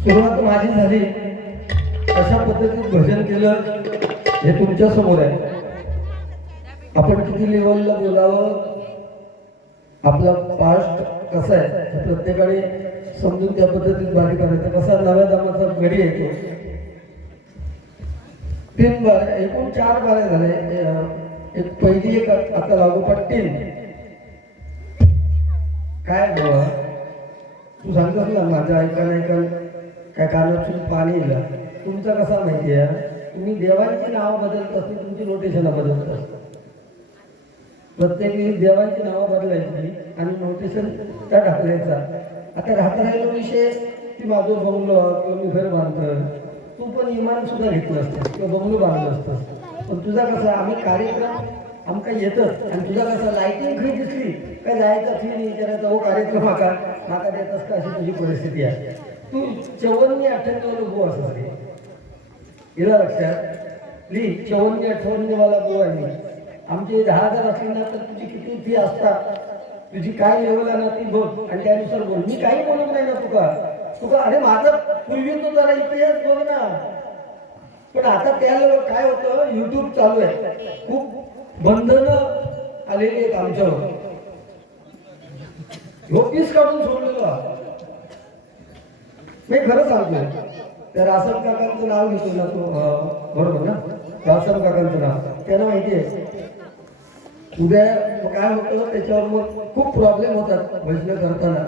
सुरुवात माझी झाली, अशा पद्धतीत भजन केलं हे तुमच्या समोर आहे. आपण किती लेवलला बोलावं, आपला पास्ट कसा आहे हे प्रत्येकाने समजून त्या पद्धतीत बारी करायचं. कसा नव्या दामाचा घडी येतो. 3 बाऱ्या, एकूण 4 बाऱ्या झाल्या. एक पहिली, एक आता लागोपाठ 3. काय बाबा तू सांगतोस ना, माझं ऐकायला काय कानातून पाणी येईल. तुमचा कसा माहिती आहे, तुम्ही देवांची नावं बदलत असते, तुमची नोटेशन बदलत असतात. प्रत्येक देवांची नावं बदलायची आणि नोटेशन त्या टाकल्याचा. आता राहता विषय की माझं बंगलो किंवा मी घर बांधतं, तू पण इमान सुद्धा घेतलं असतं किंवा बंगलो बांधलं असतं. पण तुझा कसा, आम्ही कार्यक्रम आमका येतच, आणि तुझा कसा लाईटिंग फ्री दिसली काय जायचं फ्री नाही विचारायचा, हो कार्यक्रम माका देतस का, अशी तुझी परिस्थिती आहे. तू 54-58 गो असं हिला लक्षात ली. 54-58 वाला गो आहे मी. आमचे 10,000 असली ना तर तुझी किती फी असतात, तुझी काय लेवल आहे ना ती बघ आणि त्यानुसार बोल. मी काही बोलत नाही ना तुका अरे माझं पूर्वी तो जरा इतिहास बघ ना. पण आता त्या लेवल काय होतं, युट्यूब चालू आहे, खूप बंधनं आलेली आहेत आमच्यावर. पीस काढून सोडलेलं मी खरं सांगतोय. त्या रासम काकांचं नाव घेतो ना तो, बरोबर ना, रासम काकांचं नाव त्यांना माहिती आहे. उद्या काय होतं त्याच्यावर मग खूप प्रॉब्लेम होतात भजन करताना.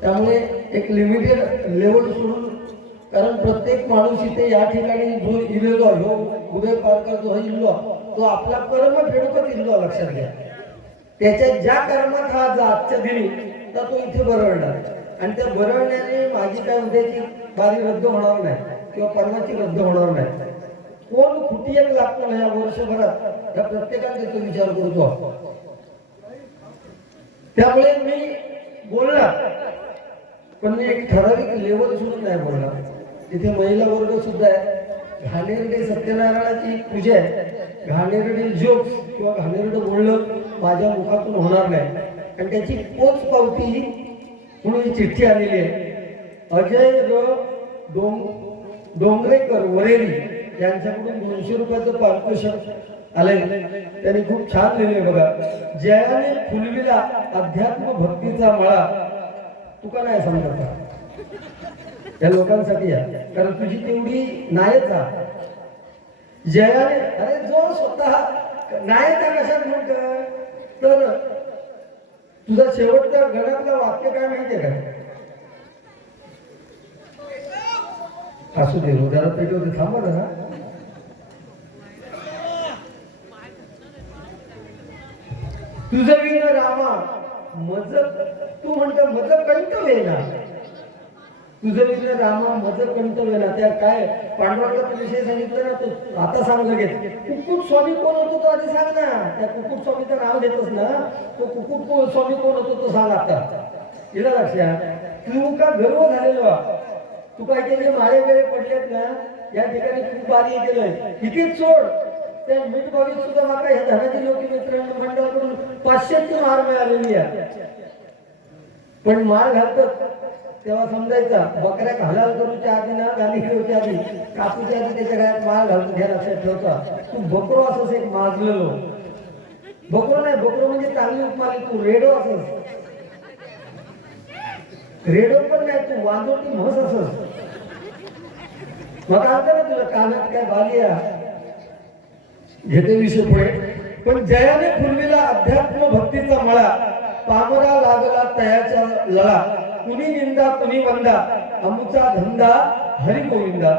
त्यामुळे एक लिमिटेड लेवल सोडून, कारण प्रत्येक माणूस इथे या ठिकाणी जो इलेलो हो उदय पारकर जो इल्लो तो आपला कर्म फेडूकच इल्लो, लक्षात घ्या. त्याच्या ज्या कर्मात हा आजच्या दिनी तर तो इथे बरळणार, आणि त्या बरळण्याने माझी काय उद्याची बारी रद्द होणार नाही किंवा परवाची रद्द होणार नाही. कोण कुठे एक लागतो ना या वर्षभरात, या प्रत्येकाने तो विचार करतो. त्यामुळे मी बोलणार, पण मी एक ठराविक लेवल सोडून नाही बोलणार. तिथे महिला वर्ग सुद्धा आहे. घाणेरडे सत्यनारायणाची पूजा आहे. घाणेरडे जोक्स किंवा घाणेरडं बोलणं माझ्या मुखातून होणार नाही. आणि त्याची पोच पावती म्हणून चिठ्ठी आलेली आहे. अजय डोंगरेकर वरेरी यांच्याकडून 200 रुपयाचं पारितोषिक आलंय. त्यांनी खूप छान लिहिले बघा. जयाने फुलविला अध्यात्म भक्तीचा मळा. तुका नाही समजत या लोकांसाठी आहे, कारण तुझी तेवढी नायचा. जयाने, अरे जो स्वतः नायचा कशात म्हणत, तर तुझा शेवटचा गणातलं वाक्य काय माहितीये का? असू दे जरा पेटवते, थांबा जरा. तुझं विन रामा मज, तू म्हणतो मज कंठ वेना. तुझं विन रामा मज कंठ वेना. त्या काय पांडुरंगाचा विषय सांगितलं ना, तो आता सांग लगेच. कुक्कुट स्वामी कोण होतो तो आधी सांग ना. त्या कुक्कुट स्वामीचं नाव घेतोस ना, तो कुक्कुट स्वामी कोण होतो तो सांग आता. हिला लक्षात, तू का गर्व झालेलो, तू काय केले माळे वेळे पडलेत ना या ठिकाणी, खूप बारी केलंय. तिकीट सोड. त्या मीठ बावीस सुद्धा माका ह्या धनाजी लोकी मित्र मंडळाकडून 500ची मार मिळालेली आहे. पण मार घालतात तेव्हा समजायचा बकऱ्या हलाल करूच्या आधी ना, गाली खेळूच्या आधी, कापूच्या आधी त्याच्या गळ्यात माळ घालून घ्या, लक्षात ठेवता. तू बकरो असंच एक माजलेलो. बकरो नाही, बकरो म्हणजे चांगली उपमाली. तू रेडो असस, रेडो पण नाही, तू वाजवती म्हस असस. मग आता ना तुझ्या कानात काय बालिया घेते विषय पुढे. पण जयाने फुलविला अध्यात्म भक्तीचा मळा, पामरा लागला तयाचा लळा. कुणी निंदा कुणी वंदा, अमुचा धंदा हरी गोविंदा.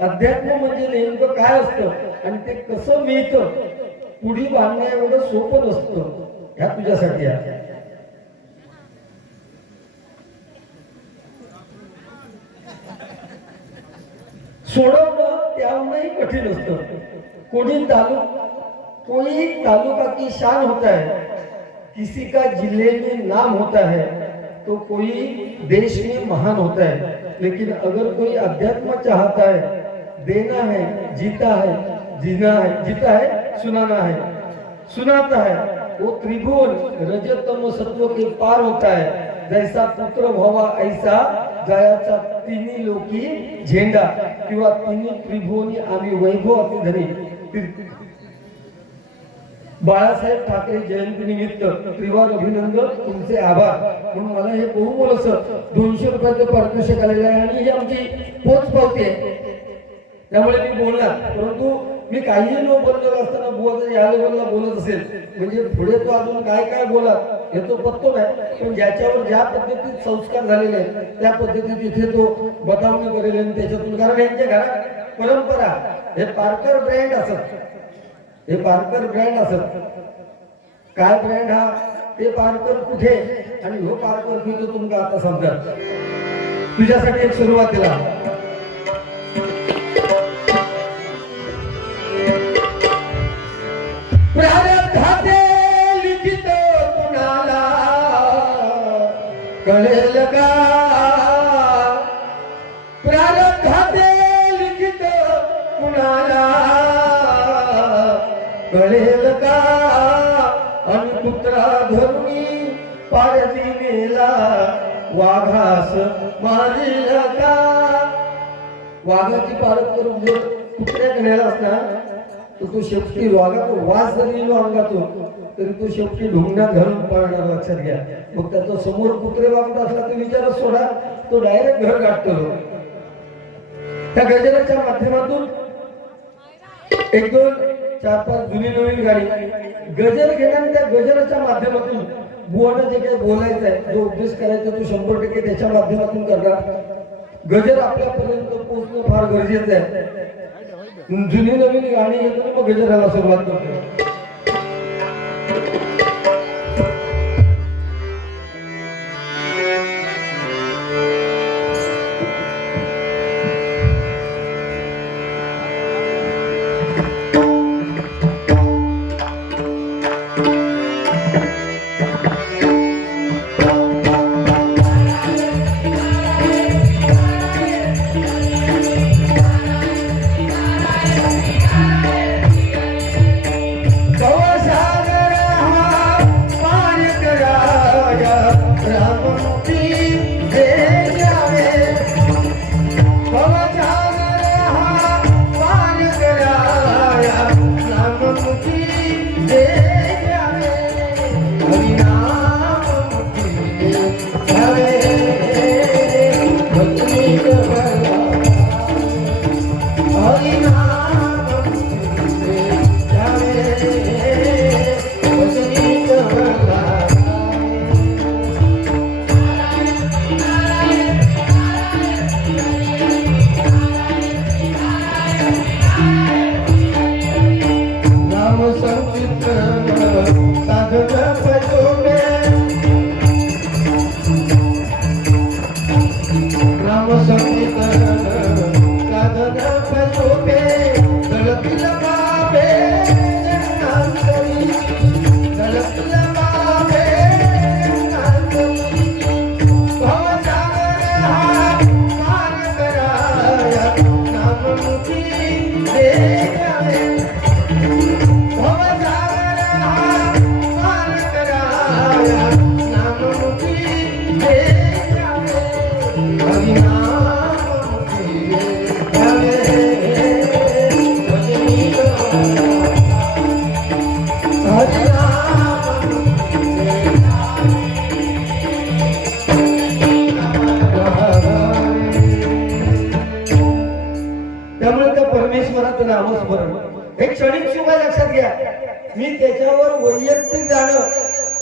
अध्यात्म म्हणजे नेमकं काय असतं आणि ते कसं मिळतं, पुढी बांधण्या एवढं सोपं नसतं. ह्या तुझ्यासाठी आहे. सोडवणं त्याहूनही कठीण असतं. कोई तालुका की शान होता है, किसी का जिले में नाम होता है, तो कोई देश में महान होता है. लेकिन अगर कोई अध्यात्म चाहता है, देना है, जीता है, जीना है, जीता है, सुनाना है, सुनाता है, वो त्रिभुवन रजतम सत्व के पार होता है. जैसा पुत्र भवा ऐसा जयाचा तिन्ही लोकी झेंडा किंवा तिन्ही त्रिभुवनी आम्ही वैभव असे धनी बाळासाहेब ठाकरे जयंती निमित्त त्रिवार अभिनंदन, तुमचे आभार. म्हणून मला हे बहुमोल असं 200 रुपयाचं पारितोषिक आलेलं आहे आणि ही आमची पोच पावती आहे. त्यामुळे मी बोलणार, परंतु मी काहीही न बोललेलं असताना बुवाचं या लेवलला बोलत असेल म्हणजे पुढे तो अजून काय काय बोला हे तो पत्तो नाही. पण ज्याच्यावर ज्या पद्धतीत संस्कार झालेले आहेत त्या पद्धतीत इथे तो बतावणी करेल आणि त्याच्यातून, कारण यांच्या घरात परंपरा हे पारकर ब्रँड असत, हे पारकर ब्रँड असत. काय ब्रँड हा, ते पारकर कुठे आणि हो पारकर कुठे तुमका आता समजा. तुझ्यासाठी एक सुरुवातीला प्रारब्धाचे लिखित कुणाला कळेल का, प्रारब्धाचे लिखित कुणाला कळेल का, आणि पुत्रा धरुणी पारधी मेला वाघास मारील का. वाघाची पारख करून जर कुत्र्या नेलास ना तर तो शेपटी वाघाचा वास जरी येलो अंगातून तरी तो शेपटी ढोंगणात घालून पाळणार, लक्षात घ्या. मग त्याचा समोर कुत्रे वागत असला तर विचारच सोडा, तो डायरेक्ट घर गाठतो. त्या गजराच्या माध्यमातून 1 2 4 5 जुनी नवीन गाडी गजर घेणार. त्या गजराच्या माध्यमातून बुवानं जे काही बोलायचं आहे, जो उपदेश करायचा तो 100% त्याच्या माध्यमातून करणार. गजर आपल्यापर्यंत पोहोचणं फार गरजेचं आहे. जुनी नवीन गाणी येतो मग गजराला सुरुवात करतो. परमेश्वराचं नामस्मरण हे क्षणिक सुख लक्षात घ्या. मी त्याच्यावर वैयक्तिक जाणं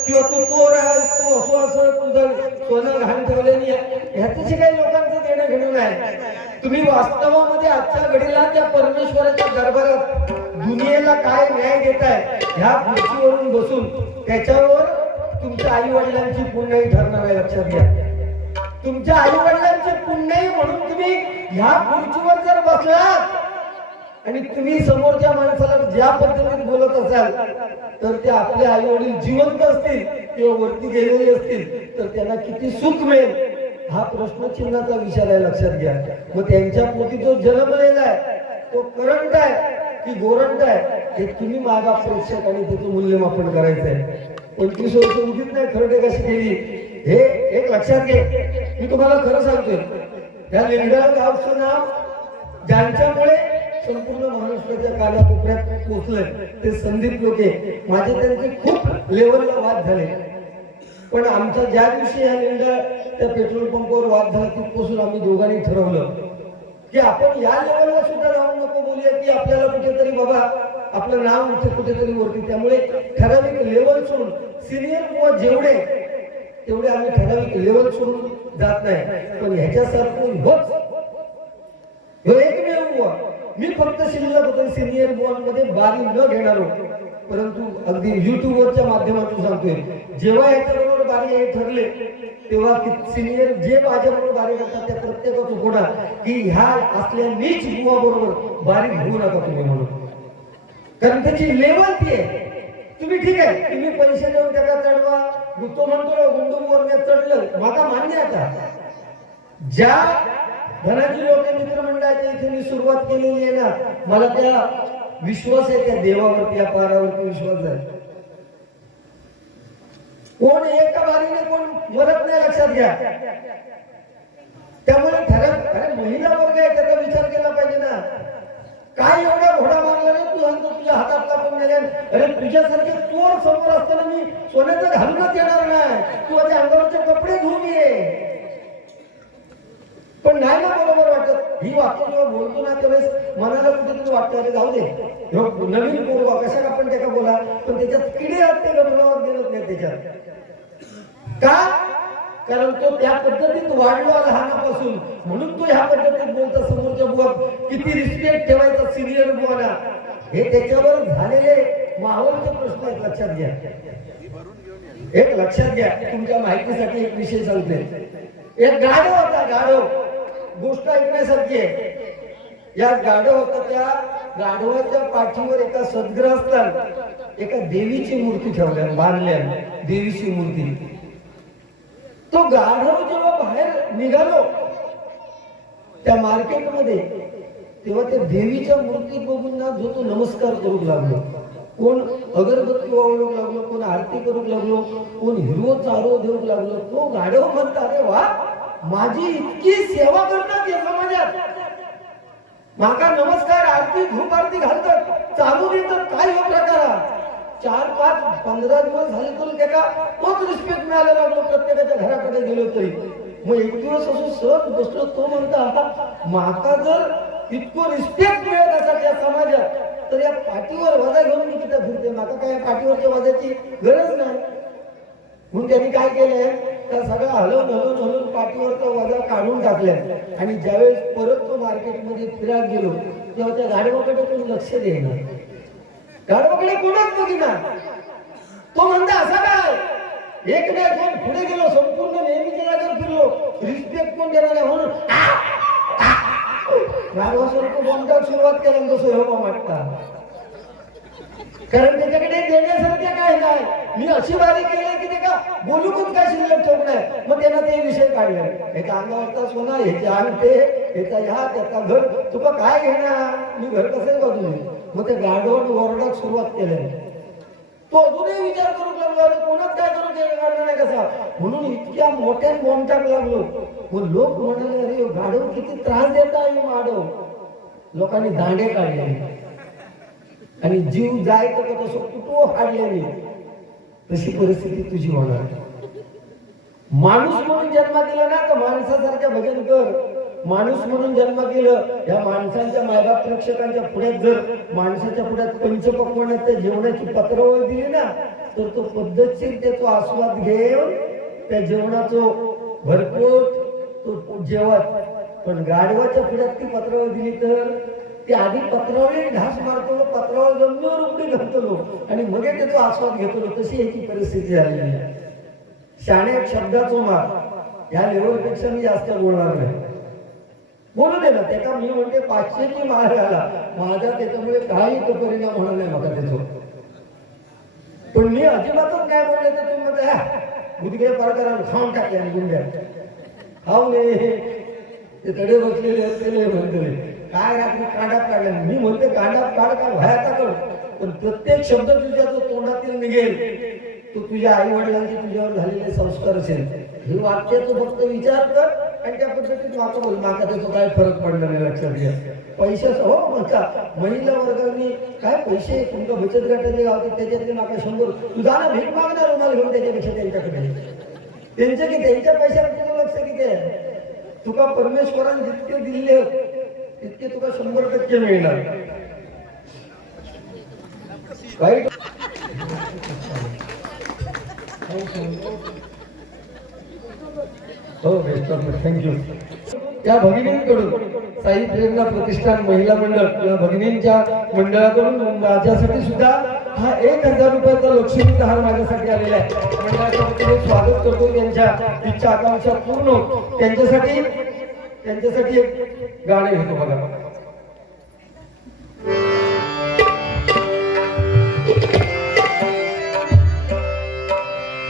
किंवा तू चोर आहे तू असो असं तुझं सोनं घाण ठेवलेली आहे ह्याच्याशी काही लोकांचं देणं घेणं नाही. तुम्ही वास्तवामध्ये आजच्या घडीला त्या परमेश्वराच्या दरबारात दुनियेला काय न्याय देताय ह्या खुर्चीवरून बसून त्याच्यावर तुमच्या आई वडिलांची पुण्याई ठरणार आहे. लक्षात घ्या, तुमच्या आई वडिलांची पुण्याई म्हणून तुम्ही ह्या खुर्चीवर जर बसलात आणि तुम्ही समोरच्या माणसाला ज्या पद्धतीने बोलत असाल तर ते आपले आई वडील जिवंत असतील किंवा वरती गेलेले असतील तर त्यांना किती सुख मिळेल हा प्रश्नचिन्हाचा विचार आहे. लक्षात घ्या. मग त्यांच्या पोटी जो जन्मलेला आहे तो करंट आहे की गोरंट आहे हे तुम्ही माझा प्रेक्षक आणि त्याचं मूल्यमापन करायचं आहे. 25 वर्ष उगीच नाही खरडे कशी केली हे एक लक्षात घे. मी तुम्हाला खरं सांगतोय, या लेंडा गावचं नाव ज्यांच्यामुळे संपूर्ण महाराष्ट्राच्या कानाकोपऱ्यात पोहोचलंय ते संदीप लोके. माझे त्यांचे खूप लेवलला वाद झाले, पण आमचा ज्या दिवशी या लेंडा त्या पेट्रोल पंपावर वाद झाला तिथपासून आम्ही दोघांनी ठरवलं की आपण या लेवलला सुद्धा जाऊन नको बोलूया की आपल्याला कुठेतरी बाबा आपलं नाव इथे कुठेतरी वरती. त्यामुळे ठराविक लेवल सोडून सिनियर बुवा जेवढे तेवढे आम्ही ठराविक लेवल सोडून जात नाही. पण ह्याच्यासारखं होच ह्यो एकमेव बुवा. मी फक्त शिल्लक होतो सिनियर बुवांमध्ये बारी न घेणारो, परंतु अगदी युट्यूबवरच्या माध्यमातून सांगतोय, जेव्हा याच्याबरोबर बारी हे ठरले तेव्हा सिनियर जे माझ्याबरोबर बारी करतात त्या प्रत्येकाचं होणार की ह्या असल्या नीच बुवा बरोबर बारी घेऊ नका तुम्ही म्हणून, कारण त्याची लेवल ती आहे. तुम्ही ठीक आहे, तुम्ही पैसे देऊन त्याला चढवा, तो म्हणतो गुंडूवर चढलं, माझा मान्य आता. ज्या धनाजी लोके मित्रमंडळाच्या इथे मी सुरुवात केलेली आहे ना, मला त्या विश्वास आहे, त्या देवावरती या पारावरती विश्वास आहे. कोण एका बारीने कोण मरत नाही, लक्षात घ्या. त्यामुळे अरे महिला वर्ग आहे त्याचा विचार केला पाहिजे ना. काय एवढा घोडा मारला नाही, तू सांगतो तुझ्या हातातला पण नेल्या. अरे तुझ्यासारखे चोर समोर असताना मी सोन्याचं घालूनच येणार नाही, तू माझ्या अंगावरचे कपडे धुवून ये. पण नाही ना बरोबर वाटत. ही वाक्य जेव्हा बोलतो ना त्यावेळेस मनाला कुठेतरी वाटतं अरे जाऊ दे, नवीन पोरवा कशाला आपण त्याला बोला, पण त्याच्यात किडे आहेत ते गमलावर गेलोच नाही त्याच्यात. का? कारण तो त्या पद्धतीत वाढला लहानापासून, म्हणून तो ह्या पद्धतीत बोलता. समोरच्या बुवा किती रिस्पेक्ट ठेवायचा सिनियर बुवाला, हे त्याच्यावर झालेले माहोलचे प्रश्न आहेत, लक्षात घ्या. एक लक्षात घ्या, तुमच्या माहितीसाठी एक विषय सांगते. एक गाढव होता, गाढव, गोष्ट ऐकण्यासारखी आहे. या गाढव होता, त्या गाढवाच्या पाठीवर एका सद्ग्रस्तान एका देवीची मूर्ती ठेवल्या, बांधल्या देवीची मूर्ती. तो गाढव जेव्हा बाहेर निघालो त्या मार्केटमध्ये, तेव्हा त्या देवीच्या मूर्ती बघून ना जो तो नमस्कार करू लागलो. कोण अगरबत्ती वाळू लागलो, कोण आरती करू लागलो, कोण हिरवो चारो देऊ लागलो. तो गाढव म्हणता अरे वा, माझी इतकी सेवा करतात या समाजात, माका नमस्कार आरती धूप आरती घालतात, चालू देतात, काय हो प्रकार. 4, 5, 15 दिवस झाले तरी त्याला तोच रिस्पेक्ट मिळायला लागलो प्रत्येकाच्या घराकडे गेलो तरी. मग एक दिवस असं सहज बसलो, तो म्हणता माका जर इतकं रिस्पेक्ट मिळत असेल या समाजात तर या पाठीवर वजा घेऊन मी तिथे फिरते, माका काय पाठीवरच्या वजाची गरज नाही. म्हणून त्यांनी काय केलंय, त्या सगळं हलवून पाठीवरचा वजा काढून टाकल्या. आणि ज्यावेळेस परत तो मार्केटमध्ये फिरायला गेलो तेव्हा त्या गाढवाकडे कोणी लक्ष देईना, गाढवाकडे कोणच बघिना. तो म्हणता असा काय, एक नाही दोन पुढे गेलो, संपूर्ण नेहमीच्या जागेवर फिरलो, रिस्पेक्ट कोण देणार नाही म्हणून गाढवासारखं बोलण्यास सुरुवात केला. जसं हो वाटता, कारण त्याच्याकडे देण्यासारख्या काय नाही. मी अशी बारी केली की ते का बोलू पण काय शिल्लक ठेवू नये. मग त्यांना ते विषय काढले, ह्याच्या अंगावरचा सोना, ह्याचे अंगठे, ह्याचा ह्या, त्याचा घर, तुका काय घेणार, मी घर कसं बाजूने. मग ते गाढवाने ओरडायला सुरुवात केली. तो अजूनही विचार करू लागला, कोणाच काय करू काढणार नाही कसा, म्हणून इतक्या मोठ्या बोंबटाक लागलो. मग लोक म्हणाले अरे गाढव किती त्रास देत आहे माधव. लोकांनी दांडे काढले आणि जीव जायचं का तसं कुठं हाडले. तशी परिस्थिती तुझी होणार. माणूस म्हणून जन्म दिला ना तर माणसासारख्या भजन कर. माणूस म्हणून जन्म केलं, या माणसांच्या मायबाप प्रेक्षकांच्या पुढ्यात जर माणसाच्या पुढ्यात पंचपक्वान्नाच्या जेवणाची पत्रावळ दिली ना तर तो पद्धतशीर त्याचा आस्वाद घेऊन त्या जेवणाचं भरपोट तो जेवत. पण गाढवाच्या पुढ्यात ती पत्रावळ दिली तर ते आधी पत्रावळी ढास मारतो, पत्रावळ जमिनीवर उपडी घालतो आणि मग त्याचा आस्वाद घेतो. तशी याची परिस्थिती झालेली आहे. शाणे शब्दाचो मार, या लेवलपेक्षा मी जास्त बोलणार नाही. बोलू दे ना, त्याचा मी म्हणते 500ची मार आला माझा, त्याच्यामुळे काही परिणाम होणार नाही मला त्याचा. पण मी अजिबातच नाही बोलले तर तुम्ही म्हणता गुडघे पार करा, खाऊन टाकले आणि गुंड्या खाऊ नये. ते तडे बसलेले असलेले म्हणते काय रात्री कांडाप काढला. मी म्हणते कांडाप काढ काय भयाचा कर, पण प्रत्येक शब्द तुझ्या जो तोंडातील निघेल तो तुझ्या आई वडिलांचे तुझ्यावर झालेले संस्कार असेल. हे वाक्याचं फक्त विचार कर आणि त्या पद्धतीत माका बोल. माका त्याचा काय फरक पडला नाही लक्षात घ्या. पैशाच हो म्हणता महिला वर्गाने काय पैसे तुमच्या बचत गटाचे गावतात त्याच्यातले माका 100 तू जा ना भीक मागणार रुमाल घेऊन त्याच्यापेक्षा त्यांच्याकडे त्यांच्या की त्यांच्या पैशावर तुझं लक्ष किती आहे. तुका परमेश्वराने जितके दिले तितके तुका 100% मिळणार. वाईट हो बेस्ट थँक्यू. त्या भगिनींकडून साई प्रेरणा प्रतिष्ठान महिला मंडळ किंवा भगिनींच्या मंडळाकडून माझ्यासाठी सुद्धा हा 1000 रुपयाचा लक्ष्मीचा हार माझ्यासाठी आलेला आहे. मंडळाच्या वतीने स्वागत करतो. त्यांच्या इच्छा आकांक्षा पूर्ण त्यांच्यासाठी एक गाणे घेतो बघा.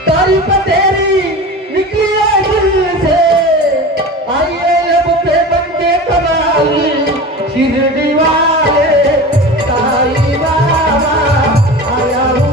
तारीफ तेरी निकली है दिल से आइए लब पे बनके कमाली शिरडी वाले साईं बाबा आया हूँ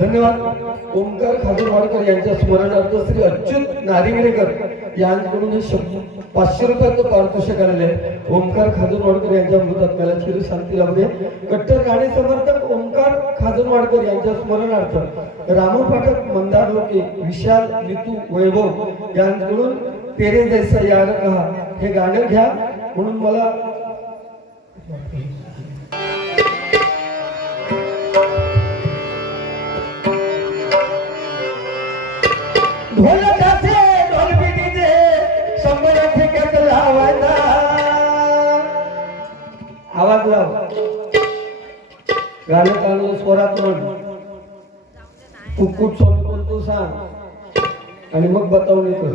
धन्यवाद. ओंकार खाजूरवाडकर यांच्या स्मरणार्थ श्री अच्युत नारिंगरेकर यांच्याकडून 500 रुपयाचं पारितोषिक आलेले आहे. ओंकार खाजूरवाडकर यांच्या मृतात्म्याला चिर शांती लाभू. कट्टर गाणे समर्थक ओंकार खाजूरवाडकर यांच्या स्मरणार्थ रामू पाठक, मंदार लोके, विशाल, नितू, वैभव यांच्याकडून तेरे जैसा यार कहा हे गाणं घ्या म्हणून मला ढोलकाचे ढोलबिटीचे शंभराचे कट लावायचा आवाज लाव. गाणं चालू स्वरात म्हण. कुक्कुट सॉंग बोलतो सांग आणि मग बतावणी कर.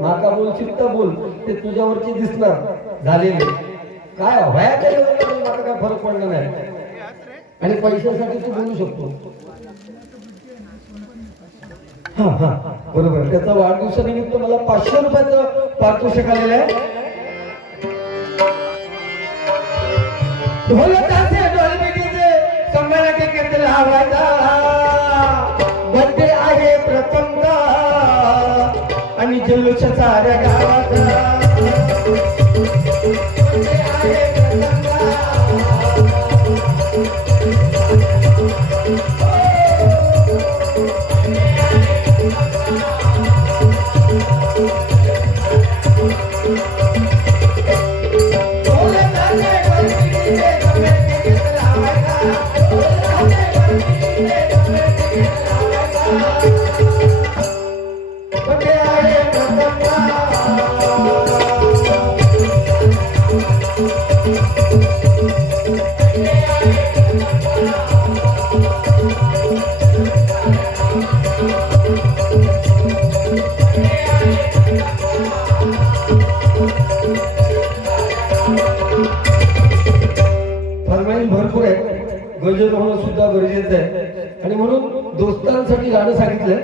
माका बोल चित्ता बोल ते तुझ्यावरची दिसणार झालेले काय व्हाया काय माका काय फरक पडणार नाही. आणि पैशासाठी तू बोलू शकतो. हा हा बरोबर. त्याचा वाढदिवसानिमित्त मला 500 रुपयाचं पारितोषिक आलेलं आहे. ढोलकाचे ढोलबिटीचे संगणके केंद्र लावायचा बर्थडे आहे प्रथमदा आणि जल्लोष साऱ्या गावाचा. बर्थडे आहे प्रथमदा भरपूर आहे. गजर होणं सुद्धा गरजेचं आहे आणि म्हणून दोस्तांसाठी गाणं सांगितलंय.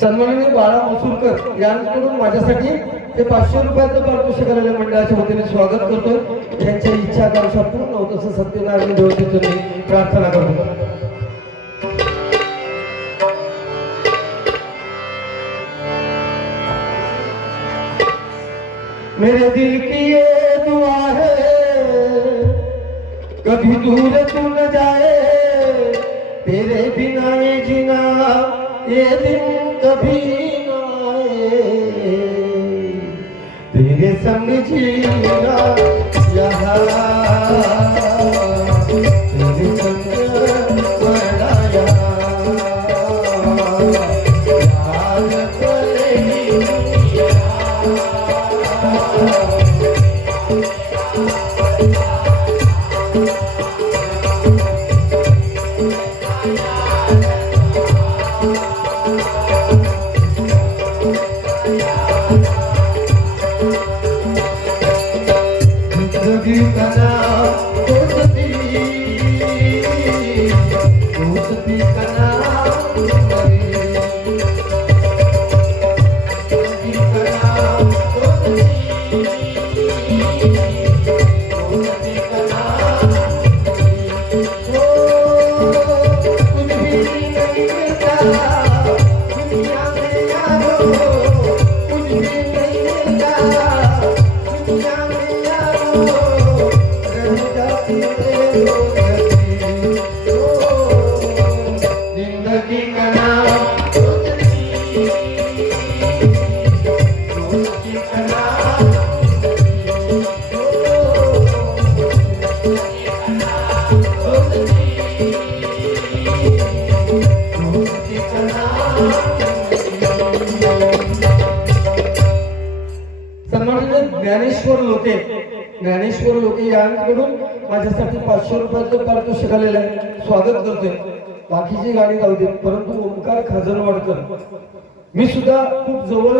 सन्माननीय बाळा मसूरकर यांच्याकडून माझ्यासाठी ते 500 रुपयाचं पारितोषिक आलेल्या मंडळाच्या वतीने स्वागत करतोय. त्यांच्या इच्छा आकांक्षा पूर्ण होत असं सत्यनारायण देवतेने प्रार्थना करतो. मेरे दिल की ये दुआ है कभी दूर तू न जाए तेरे बिना ये जीना ये दिन कभी न आए तेरे संग जीना यहाँ तेरे संग मरना यहाँ याद करेगी जिंदगी का नाम दोस्ती दोस्ती का नाम जिंदगी का नाम दोस्ती दोस्ती का नाम ओ कुछ भी नहीं मिलता दुनिया में यारो कुछ भी नहीं मिलता दुनिया में यारो रह जाती है जिंदगी का नाम दोस्ती दोस्ती का नाम सन्माननीय ज्ञानेश्वर लोके यांकडून माझ्यासाठी 500 रुपयाचं पारितोषिक आलेलं आहे स्वागत करतोय बाकीची गाणी जाऊ दे परंतु ओंकार खाजनवाडकर मी सुद्धा खूप जवळ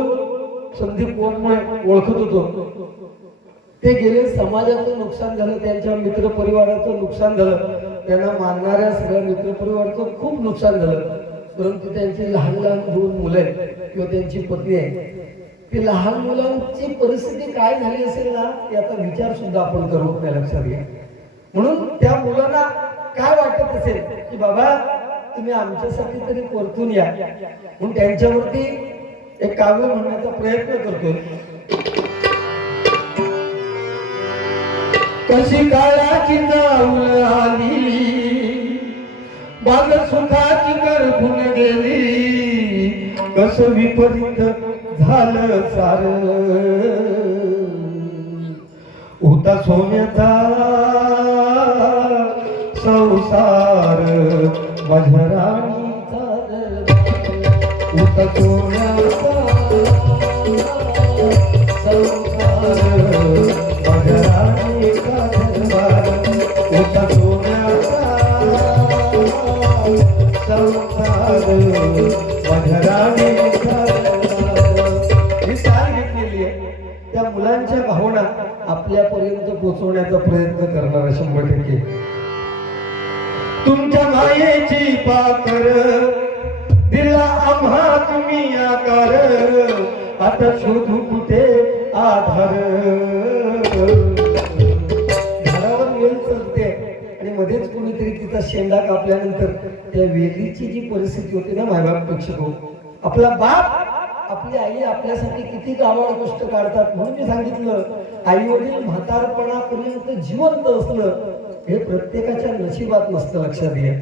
संदीप पोरमुळे ओळखत होतो ते गेले समाजाचं नुकसान झालं त्यांच्या मित्र परिवाराचं नुकसान झालं त्यांना मानणाऱ्या सगळ्या मित्र परिवाराचं खूप नुकसान झालं परंतु त्यांची लहान लहान 2 मुलं आहेत किंवा त्यांची पत्नी आहे ते लहान मुलांची परिस्थिती काय झाली असेल ना याचा विचार सुद्धा आपण करू आपल्या लक्षात घ्या म्हणून त्या मुलांना काय वाटत असेल की बाबा तुम्ही आमच्यासाठी तरी परतून या म्हणून त्यांच्यावरती एक काव्य म्हणण्याचा प्रयत्न करतोय कशी काळाची जाऊन आली बाग सुखाची करपून गेली कसं विपरीत झालं सार होता सोन्याचा संसार माझ्या राणीचा होता सोन्याचा संसार माझ्या राणीचा दरबार होता सोन्याचा संसार माझ्या राणीचा त्या मुलांच्या भावना आपल्यापर्यंत पोहोचवण्याचा प्रयत्न करणार 100%. तुमच्या मायेची पाकर दिला आम्हा तुम्ही आकार आता शोधू कुठे आधार झाडावर वेल चलते आणि मध्येच कोणीतरी तिचा शेंडा कापल्यानंतर त्या वेलीची जी परिस्थिती होती ना मायबाप पेक्षा आपला बाप आपली आई आपल्यासाठी किती गावाड गोष्ट काढतात म्हणून मी सांगितलं आई वडील म्हातारपणापर्यंत जिवंत असलं हे प्रत्येकाच्या नशिबात नसतं लक्षात घ्या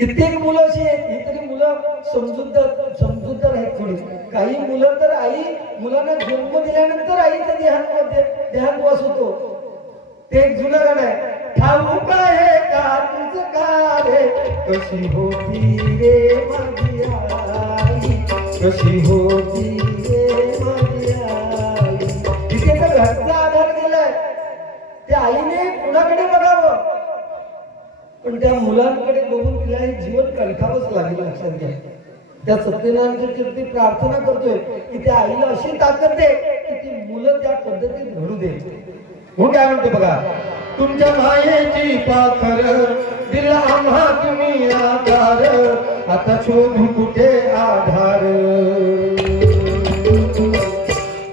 कित्येक मुलं अशी आहेत ही तरी मुलं समजूतदार आहेत थोडी काही मुलं तर आई मुलांना जन्म दिल्यानंतर आईचा देहांतवास होतो ते एक जुनं गाणं आहे ठाऊक आहे का तुझं का रे कशी होती रे माझी आई कशी होती रे माझी आई तिथे तर घरचा आधार गेलाय त्या आईने कुणाकडे बघावं पण त्या मुलांकडे बघून तिला हे जीवन कंठावंच लागेल लक्षात घ्या त्या सत्यनारायणच्या चरणी प्रार्थना करतोय की त्या आईला अशी ताकद दे की ती मुलं त्या पद्धतीत घडू दे म्हणून काय म्हणते बघा तुमच्या मायेची पाखर दिला आम्हा तुम्ही आधार आता शोधू कुठे आधार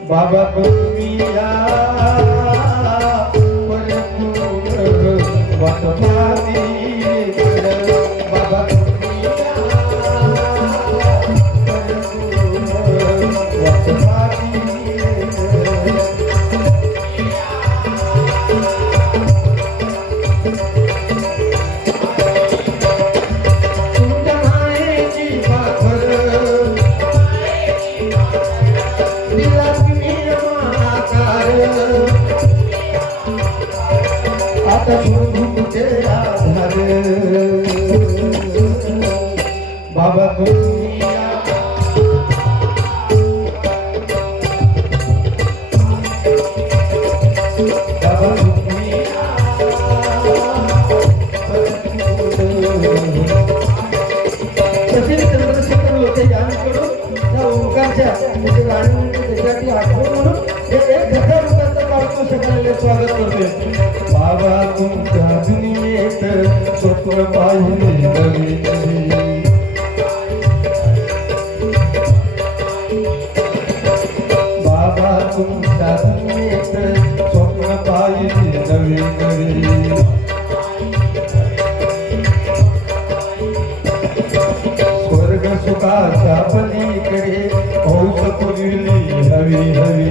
बाबा तुम्ही या बाबा आता शोधू कुठे आधार बाबा तुम्ही चंद्रशेखर लोटे यांकडून त्या ओंकारच्या त्याच्यासाठी आठवण म्हणून हे 1000 रुपयाचं काढतो सगळ्यांना स्वागत करतोय बाबा तुमच्या दुनियेत स्वप्न पाहिले नवी नवी बाबा तुमच्या दुनियेत स्वप्न पाहिले नवी नवी सुखाच्या पलीकडे हौस पुरविली हवी हवी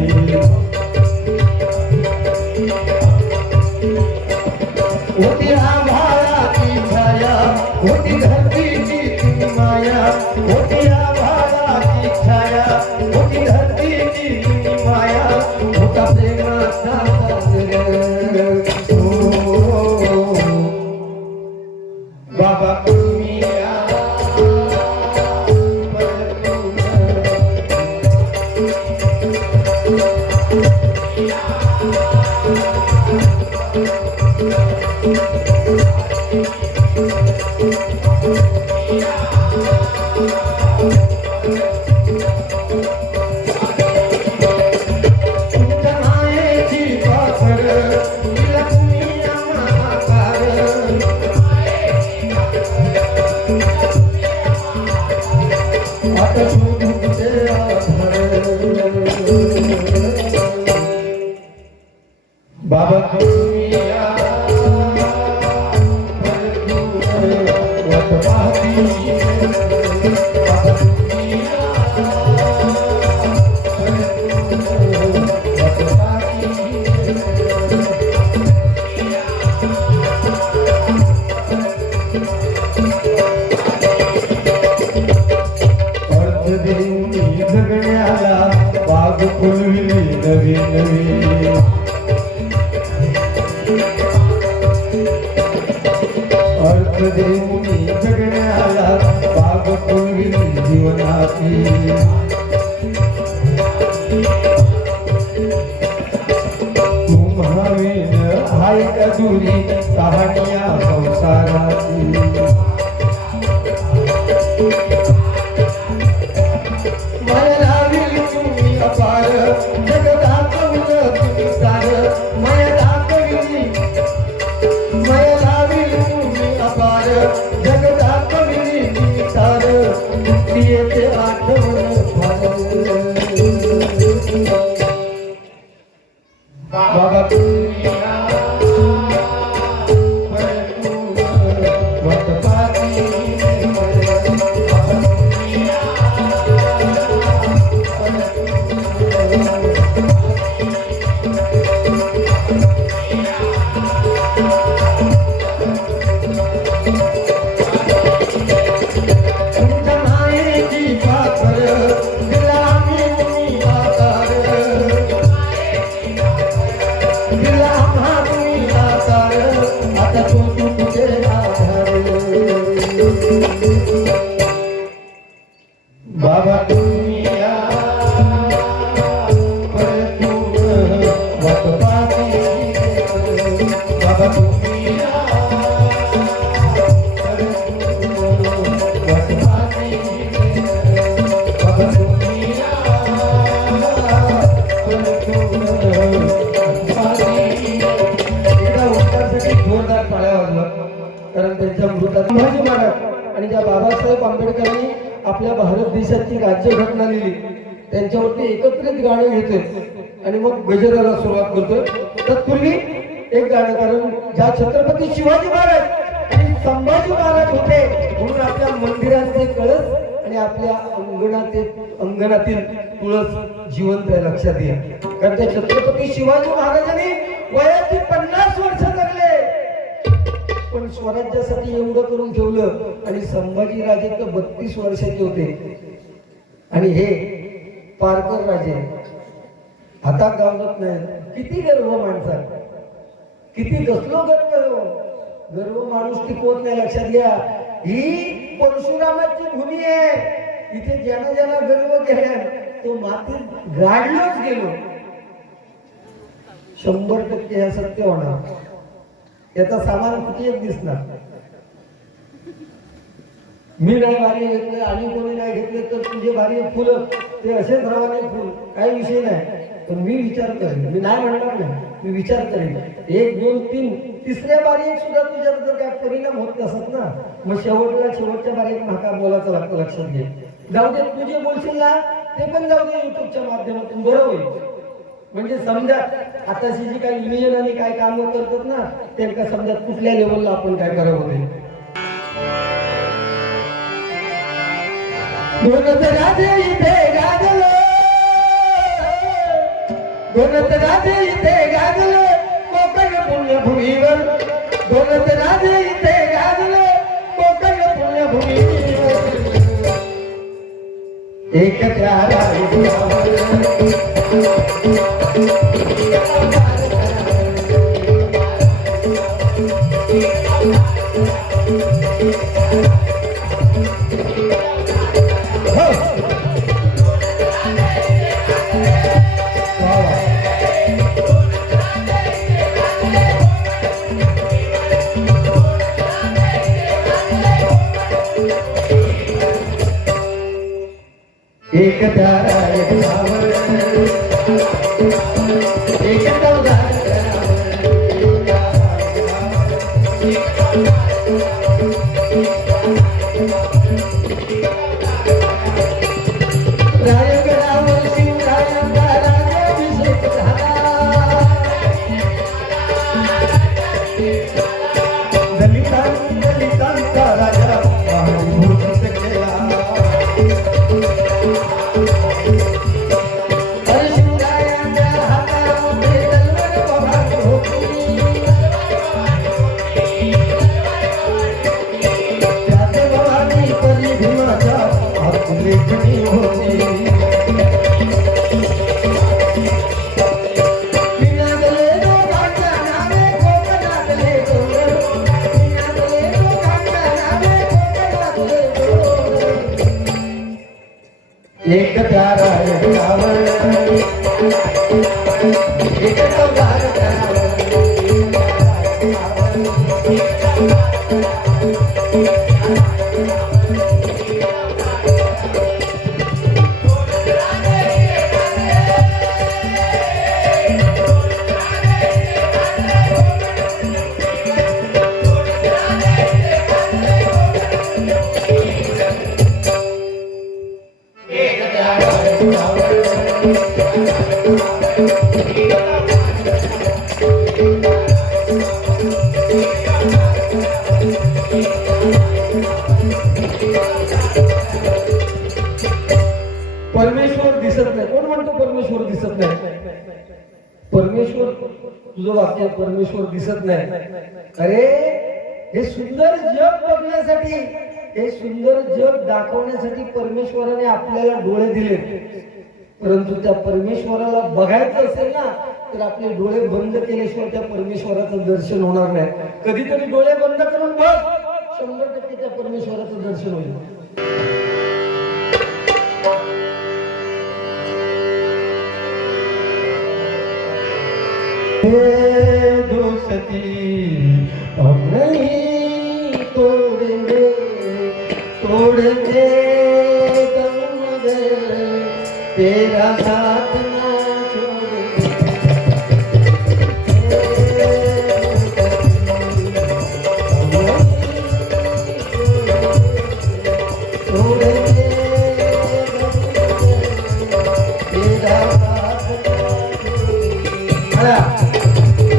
होती आभाळाची छाया होती धरतीची माया होती आभाळाची छाया होती धरतीची माया होता प्रेमाचा बाबा बाबा जगण्याला बाग फुलविली नवी नवी अर्थ देऊनी जगण्याला बाग फुलविली जीवनाची तुम्हावीन हाय अधुरी कहाणिया संसाराची अपार जगदातलं तुम्ही सार माया दाखविली माया लाविली तुम्ही अपार जगदातली तुम्ही सार येते आठवण बाबा तुम्ही बाबा तुम्ही बाबा तुम्ही जोरदार टाळ्या वाजवा कारण त्यांच्या मृतात संभाजी महाराज आणि ज्या बाबासाहेब आंबेडकरांनी आपल्या भारत देशाची राज्यघटना लिहिली त्यांच्यावरती एकत्रित गाणं घेतोय आणि मग गजराला सुरुवात करतोय. तत्पूर्वी एक गाणं कारण ज्या छत्रपती शिवाजी महाराज आणि संभाजी महाराज होते म्हणून आपल्या मंदिराचे कळस आणि आपल्या अंगणातील तुळस जिवंत आहे लक्षात घ्या. कारण त्या छत्रपती शिवाजी महाराजांनी वयाची 50 वर्ष जगले पण स्वराज्यासाठी एवढं करून ठेवलं आणि संभाजी राजे तर 32 वर्षाचे होते आणि हे पारकर राजे हातात गावत नाही. किती गर्व माणसा किती कसलो गर्व आहे हो. गर्व माणूस टिकवत नाही. लक्षात घ्या, ही परशुरामाची भूमी आहे. इथे ज्यानं ज्याला गर्व केला तो मातीत गाडलोच गेलो. 100% हे सत्य होणार. याचा सामान कुठे एक दिसणार. मी नाही भारी घेतलं आणि कोणी नाही घेतले तर तुझे भारी फुलं ते असेच राहणे फुल, काही विषय नाही. पण मी विचार करेन, मी नाही म्हणणार नाही, मी विचार करेन. 1 2 3 तिसऱ्या बारीक सुद्धा तुझ्यावर जर काय परिणाम होत नसत ना, मग शेवटच्या बारीक नाका बोलायचं लागतं. लक्षात घे. जाऊ दे, तुझे बोलशील ना ते पण जाऊ दे युट्यूबच्या माध्यमातून, बरं होईल. म्हणजे समजा आताची जी काही युनियन आणि काय कामं करतात ना, त्यांना समजा कुठल्या लेवलला आपण काय करावं होते. राधे इथे गाजलो, राधे इथे गाजलो कोकण पुण्यभूमीवर. राधे इथे गाजलो कोकण पुण्यभूमीवर. एक प्यारा एक प्यारा एक सावर एक दौदार रायगडावर शिवरायांचा राज्याभिषेक झाला. दलितांचा राजा महाभूषित केला. एक प्यारा एक सावर एक दौदार परमेश्वर दिसत नाही. कोण म्हणतो परमेश्वर दिसत नाही? परमेश्वर, तुझं वाक्य परमेश्वर दिसत नाही. अरे हे सुंदर जग बघण्यासाठी, हे सुंदर जग दाखवण्यासाठी परमेश्वराने आपल्याला डोळे दिले. परंतु त्या परमेश्वराला बघायचं असेल ना तर आपले डोळे बंद केल्याशिवाय त्या परमेश्वराचं दर्शन होणार नाही. कधीतरी डोळे बंद करून बघ, 100% त्या परमेश्वराचं दर्शन होईल. दोस्ती हम नहीं तोड़ेंगे, तोड़ेंगे दम मगर तेरा साथ ना छोड़ेंगे. तोड़ेंगे तेरा साथ ना छोड़ेंगे.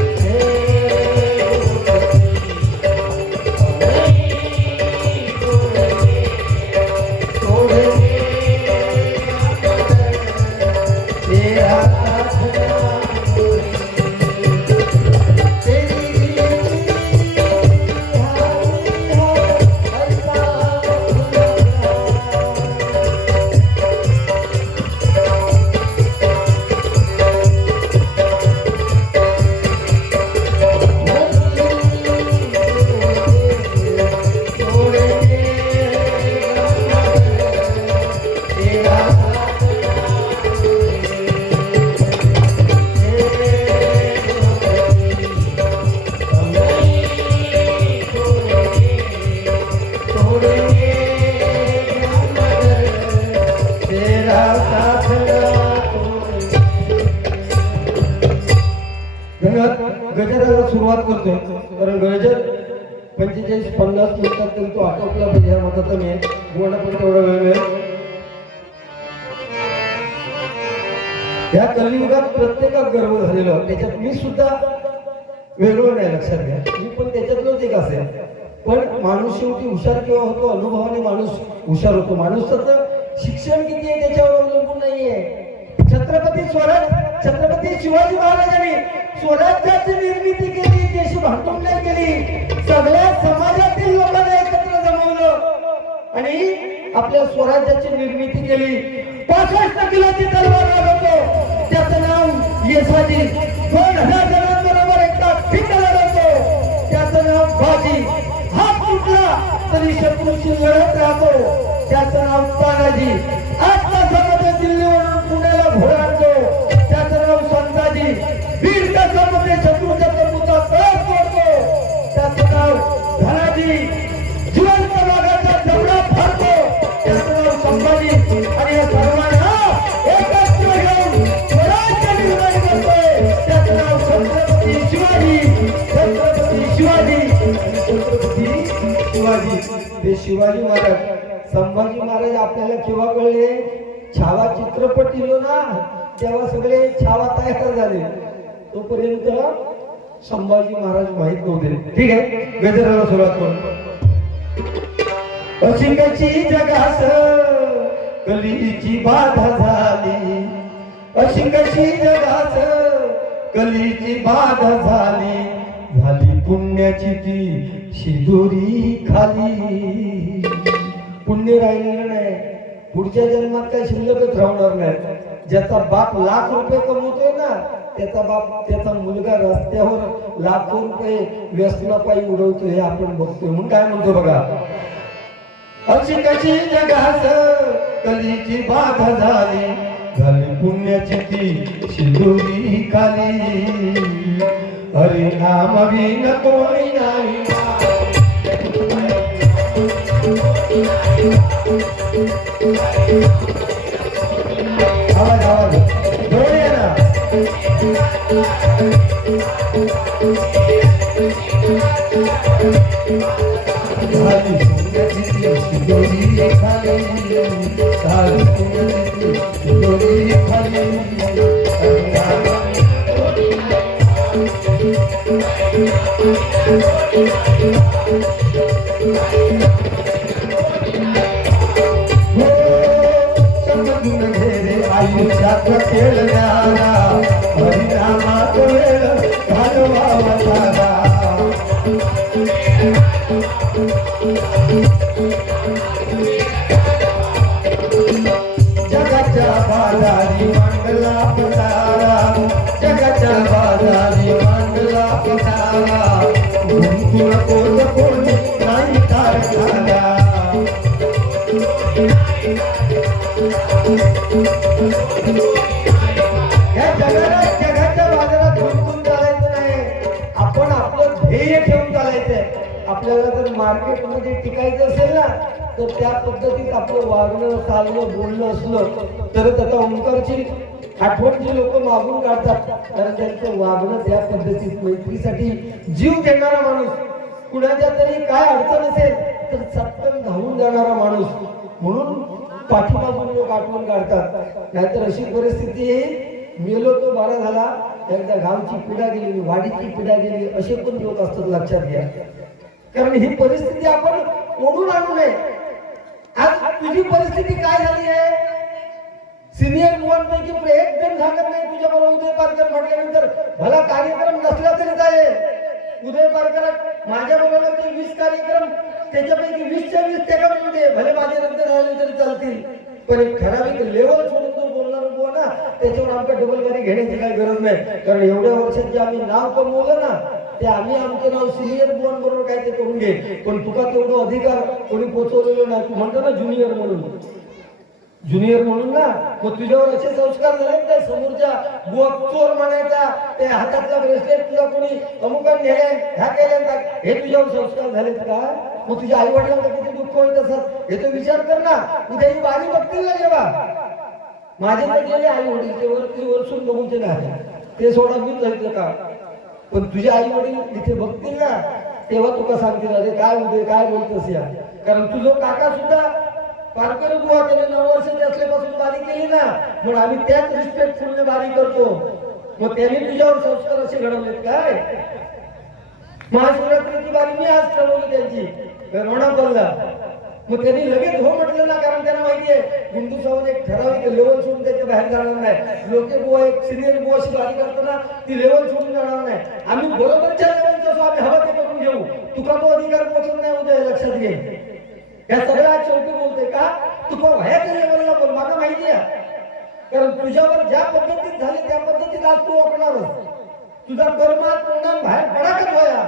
सुरुवात करतोय, कारण गरजेत 45-50 मिनिटात तरी तो आटोपला पाहिजे ह्या मताचा मी गोवणं पण तेवढा वेळ मिळेल. या कलियुगात प्रत्येकात गर्व झालेलो, त्याच्यात मी सुद्धा वेगळं नाही, लक्षात घ्या. मी पण त्याच्यातलोच एक असेल. पण माणूस शेवटी हुशार केव्हा होतो? अनुभवाने माणूस हुशार होतो. माणूसाचं शिक्षण किती आहे त्याच्यावर अवलंबून नाहीये. छत्रपती शिवाजी महाराजांनी स्वराज्याची निर्मिती केली, देश भांडून नाही केली. सगळ्या समाजातील लोकांना एकत्र जमवलं आणि आपल्या स्वराज्याची निर्मिती केली. 65 किलोची तलवार लढवतो, त्याचं नाव येसाजी. 2000 जणांबरोबर एकटा फिट लढवतो, त्याचं नाव बाजी. हात तुटला तरी शत्रूशी लढत राहतो, त्याचं नाव तानाजी. 8 तासामध्ये दिल्लीवरून पुण्याला घोडा आणतो, त्याचं नाव संताजी. 1.5 तासामध्ये शत्रूच्या तंबूचा तळ तोडतो, त्याचं नाव धनाजी. जिवंत वाघाचा जबडा फाडतो, त्याचं नाव संभाजी. आणि या सर्वांना एकच घेऊन स्वराज्य निर्माण करतोय, त्याचं नाव छत्रपती शिवाजी. छत्रपती शिवाजी, छत्रपती शिवाजी. ते शिवाजी महाराज, संभाजी महाराज आपल्याला केव्हा कळले? छावा चित्रपट दिलो ना, तेव्हा सगळे छावा तयार झाले. तोपर्यंत संभाजी महाराज माहित नव्हते. ठीक आहे, गजराला सुरुवात करू. अशिंगाची जगास कलीची बाधा झाली, अशिंगाची जगास कलीची बाधा झाली. झाली पुण्याची ती शिदोरी खाली. पुण्य राहिलेलं नाही, पुढच्या जन्मात काही शिल्लकच राहणार नाही. ज्याचा बाप लाख रुपये कमवतोय ना, त्याचा बाप, त्याचा मुलगा रस्त्यावर लाखो रुपये व्यसनापायी उडवतोय, हे आपण बघतोय. म्हणून काय म्हणतो बघा, अशिकाची जगास कलीची बाधा झाली, झाली पुण्याची ती शिदोरी खाली. हरी नाम विन कोणी नाही, आवाज आवाज जोडे ना. झाली पुण्याची शिदोरी खाली, झाली पुण्याची शिदोरी खाली. आयुष्यात खेळणारा हरिनामात वेळ घालवावा सारा. जगाच्या बाजारी मांडला पसारा, जगाच्या बाजारी मांडला पसारा. गुंतून कोण कोणी नाही कारखाना. या जगाच्या बाजारात गुंतून चालायचं नाही, आपण आपलं ध्येय ठेवून चालायचंय. आपल्याला जर मार्केटमध्ये टिकायचं असेल ना, तर त्या पद्धतीत आपलं वागणं, चालणं, बोलणं असलं तरच. आता ओंकारची आठवण जी लोक मागून काढतात, कारण त्यांचं वागणं त्या पद्धतीत, मैत्रीसाठी जीव देणारा माणूस, कुणाच्या तरी काय अडचण असेल तर चटकन धावून जाणारा माणूस, म्हणून पाठीमागून लोक आठवण काढतात. नाहीतर अशी परिस्थिती येईल, मेलो तो बरा झाला, एकदा गावची पिढा गेली, वाडीची पिढा गेली, असे पण लोक असतात, लक्षात घ्या. कारण ही परिस्थिती आपण ओढून आणू नये. आज तुझी परिस्थिती काय झाली आहे? सिनियर मुलांपैकी एक जण सांगत नाही तुझ्या बरोबर उदय पारकर म्हटल्यानंतर भला कार्यक्रम नसला तरी चालेल. उदय पारकर माझ्या बरोबर 20 कार्यक्रम, त्याच्यापैकी 20च्या 20 त्याच्यामध्ये भले माझे नंतर राहिले तरी चालतील. पण एक ठराविक लेवल सोडून तो बोलणार बुवा ना, त्याच्यावर आमच्या डबल गाडी घेण्याची काही गरज नाही. कारण एवढ्या वर्षात जे आम्ही नाव कमवलं ना, ते आम्ही आमचं नाव सिनियर बुवां बरोबर काय ते करून घे. पण तुका तेवढं अधिकार कोणी पोचवलेलं नाही. तू म्हणतो ना ज्युनियर म्हणून, ज्युनियर म्हणून ना, मग तुझ्यावर असे संस्कार झाले त्या समोरच्या बुवा चोर म्हणायचा, ते हातातला ब्रेसलेट तुला कोणी अमुकान नेले, ह्या केल्या, हे तुझ्यावर संस्कार झालेत का? मग तुझ्या आई वडिलांना किती दुःख होत असत हे तो विचार कर ना. उद्या ही बारी बघतील ना, जेव्हा माझे गेले आई वडील ते वरती वरसून बघूचे नाही, ते सोडा मी जायचं का? पण तुझे आई वडील इथे बघतील ना तेव्हा तुका सांगतील अरे काय उदय काय बोलतोस या. कारण तुझं काका सुद्धा पारकर बुवा त्याने 9 वर्षाचे असल्यापासून बारी केली ना, म्हणून आम्ही त्याच रिस्पेक्टफुलने बारी करतो. मग त्याने तुझ्यावर संस्कार असे घडवलेत काय. महाशिवरात्रीची बारी मी आज ठरवली त्यांची रोणापल्ला. मग त्यांनी लगेच हो म्हटलं ना, कारण त्यांना माहिती आहे गुंडू सावंत एक ठराविक लेवल सोडून त्याच्या बाहेर जाणार नाही. लोके बुवा एक सिनियर बुवाशी बारी करताना ती लेवल सोडून जाणार नाही. आम्ही बरोबरच्या लेवलचा असो, आम्ही हवा ते करून घेऊ. तुका तो अधिकार पोचून नाही उद्या लक्षात घे. या सगळ्या शेवटी बोलते का तुका व्हायच्या लेवलला बोल, मला माहिती आहे. कारण तुझ्यावर ज्या पद्धतीत झाली त्या पद्धतीत आज तू वागणारच. तुझा कर्मात परिणाम बाहेर पडाकच होया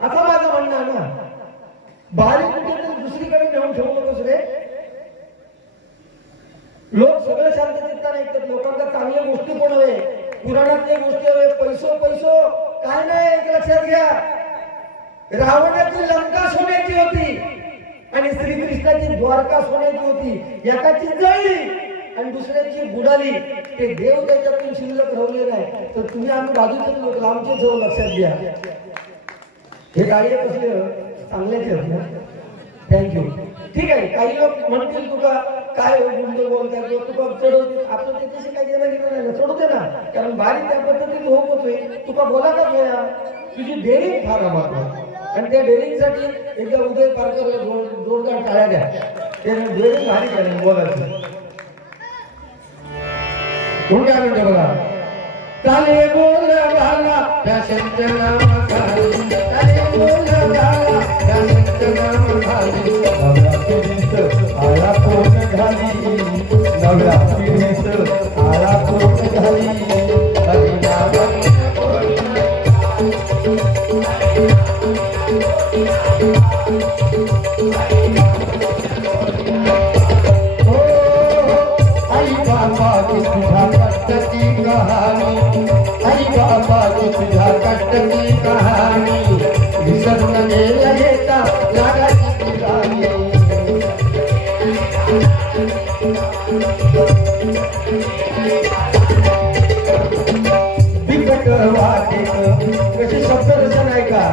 असं माझं म्हणणं आहे ना. बारी कुठेतरी दुसरीकडे नेऊन ठेवू नकोस रे. लोक सगळं शांत चित्ताने ऐकतात. लोकांना चांगल्या गोष्टी पण हवे, पुराणातल्या गोष्टी हवे. पैसो पैसो काय नाही, एक लक्षात घ्या. रावणाची लंका सोन्याची होती आणि श्रीकृष्णाची द्वारका सोन्याची होती. एकाची जळली आणि दुसऱ्याची बुडाली. ते देव त्याच्यातून शिल्लक राहिले नाही. तर तुम्ही आम्ही बाजूचे लोक लांबचे जाऊ, लक्षात घ्या. हे कार्य कसले चांगलेच आहेत ना. थँक्यू. ठीक आहे. काही लोक म्हणतील तुका काय गुंड बोलतात किंवा तुका चढवतील. आपण त्याच्याशी काही गेलं गेलं नाही ना, चढू दे ना. कारण बारी त्या पद्धतीत होत होतोय. तुका बोला का होया. तुझी डेअरिंग फार महत्वाची आणि त्या डेअरिंगसाठी एकदा उदय पारकरला जोरदार टाळ्या द्या. ते डेअरिंग भारी करेल बोलायचं. कोण काय म्हणतो बघा. चाले बोल भाला त्या संत नाम खाली, चाले बोल भाला त्या संत नाम खाली. नवरा पिढीत आळा कोण घाली, नवरा पिढीत आळा कोण घाली. हरिनाम आई बाबा की तुझ्या कष्टाची कहाणी, आई बाबा की तुझ्या कष्टाची कहाणी. विसरून गेला येता लागायची गाणी. बिकट वाटेत कशी शब्द रचना आहे का.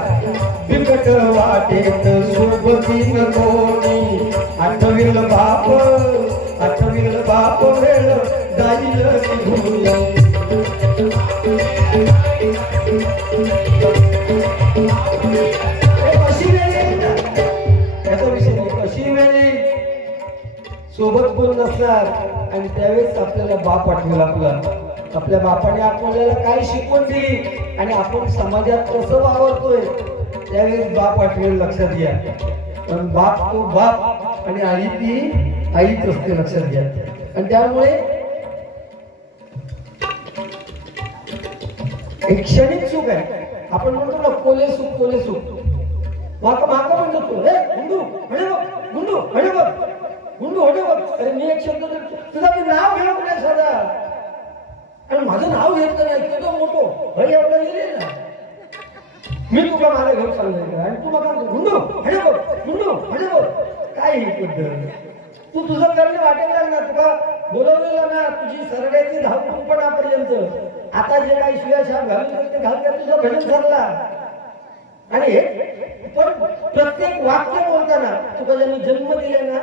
बिकट वाटेत सोबतीन कोणी, आठवील बाप आठवील बाप वेळ जाईल निघून. कशी वेळ येईल त्याचा विषय नाही. कशी वेळ येईल सोबत कोण नसणार आणि त्यावेळेस आपल्याला बाप आठवेल आपला. आपल्या बापाने आपल्याला काय शिकवण दिली आणि आपण समाजात कसं वावरतोय त्यावेळेस बाप आठवेल, लक्षात घ्या. पण बाप तो बाप आणि आई ती आईच असते, लक्षात घ्या. आणि त्यामुळे एक क्षणिक सुख आहे. आपण म्हणतो ना कोले सुख कोले सुख. माका माका म्हणतो तू हे गुंडू म्हणे बघ, गुंडू म्हणे बघ, गुंडू म्हणे बघ. अरे मी एक शब्द तुझा मी नाव घेऊ नाही सदा आणि माझं नाव घेतलं नाही तुझं मोठो हे एवढं लिहिले ना. मी तुला माझ्या घेऊन सांगितलं आणि तू मला गुंडू म्हणे बघ, गुंडू म्हणे बघ. काय ही पद्धत. तू तुझं करणे वाटेल लागणार. तुका बोलवलेलं ना तुझी सरड्याची धावपणापर्यंत. आता जे काही शिव्या शाप घालून ते घालून तुझं भजन ठरला. आणि पण प्रत्येक वाक्य बोलताना तुका ज्यांनी जन्म दिले ना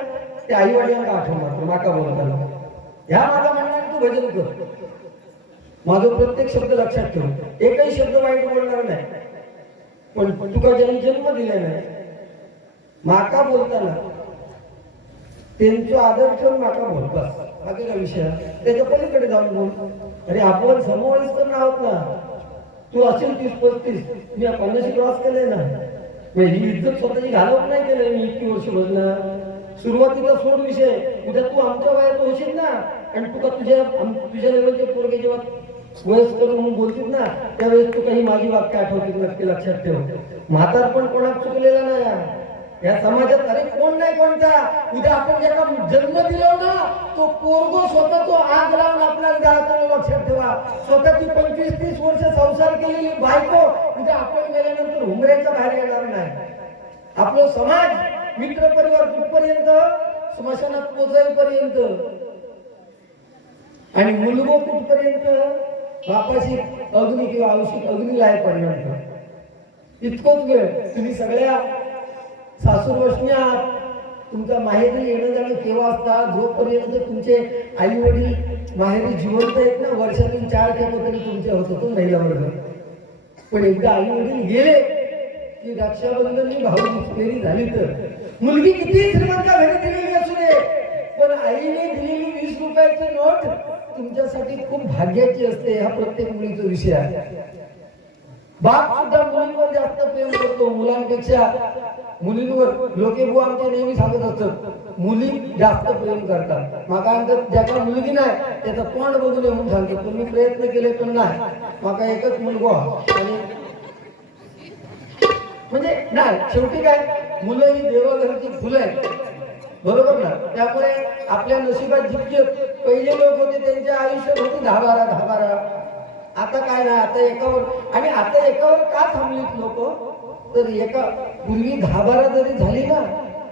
ते आई वडिलांना आठवणार माका बोलताना. ह्या माझा म्हणणार तू भजन कर. माझं प्रत्येक शब्द लक्षात ठेव. एकही शब्द वाईट बोलणार नाही. पण तुका ज्यांनी जन्म दिले नाही माका बोलताना त्यांचा आदर ठेवून माका बोलतात. हा काय विषय त्याच्या पलीकडे जाऊन बोल. अरे आपण समवयस्कर आहोत ना. तू असेल 30-35, मी 50 क्रॉस केलंय ना. ही इज्जत स्वतःची घालवत नाही केलंय मी इतकी वर्ष भजणार. सुरुवातीचा सोड विषय. उद्या तू आमच्या वयात होशील ना आणि तुका तुझ्या लेवलचे पोरगे जेव्हा वयस्कर म्हणून बोलतील ना त्यावेळेस तू काही माझी वाक्य आठवतील. नक्की लक्षात ठेव. म्हातारपण कोणात चुकलेला नाही या समाजात. अरे कोण नाही कोणता. उद्या आपण ज्याला जन्म दिला ना तो पोरगो स्वतः तो आग लावून आपल्याला जातो, लक्षात ठेवा. स्वतःची 25-30 वर्ष संसार केलेली बायको उद्या आपण गेल्यानंतर हुमऱ्याच्या बाहेर येणार नाही. आपलं समाज मित्र परिवार कुठपर्यंत स्मशानात पोचायपर्यंत आणि मुलगो कुठपर्यंत बापाशी अग्नी किंवा औषध अग्नी लाय पडणार इतकोच वेळ तुम्ही सगळ्या सासूरवशनी आहात. तुमचा माहेरी येणं जाणं केव्हा असता जोपर्यंत तुमचे आई वडील माहेरी जिवंत आहेत ना, वर्षातून 4 खेप तरी तुमचे होत होतो महिला बरोबर. पण एकदा आई वडील गेले की रक्षाबंधन भाऊची फेरी झाली तर मुलगी किती श्रीमंत घरी दिलेली असू दे, पण आईने दिलेली 20 रुपयाची नोट तुमच्यासाठी खूप भाग्याची असते. हा प्रत्येक मुलीचा विषय आहे. बाप सुद्धा मुलींवर जास्त प्रेम करतो मुलांपेक्षा. मुलींवर लोके बुवा आमच्या नेहमी सांगत असतात मुली जास्त प्रेम करतात. माका ज्याचा मुलगी नाही त्याचा तोंड बघून येऊन सांगतात तुम्ही प्रयत्न केले पण नाही. माका एकच मुलगा आणि म्हणजे नाही, शेवटी काय मुलं ही देवघरची फुलं आहेत बरोबर ना. त्यामुळे आपल्या नशिबात जितके पहिले लोक होते त्यांच्या आयुष्यात होती 10-12. आता काय नाही, आता एकावर. आणि आता एकावर का थांबलीत लोक तर एका पूर्वी 10-12 जरी झाली ना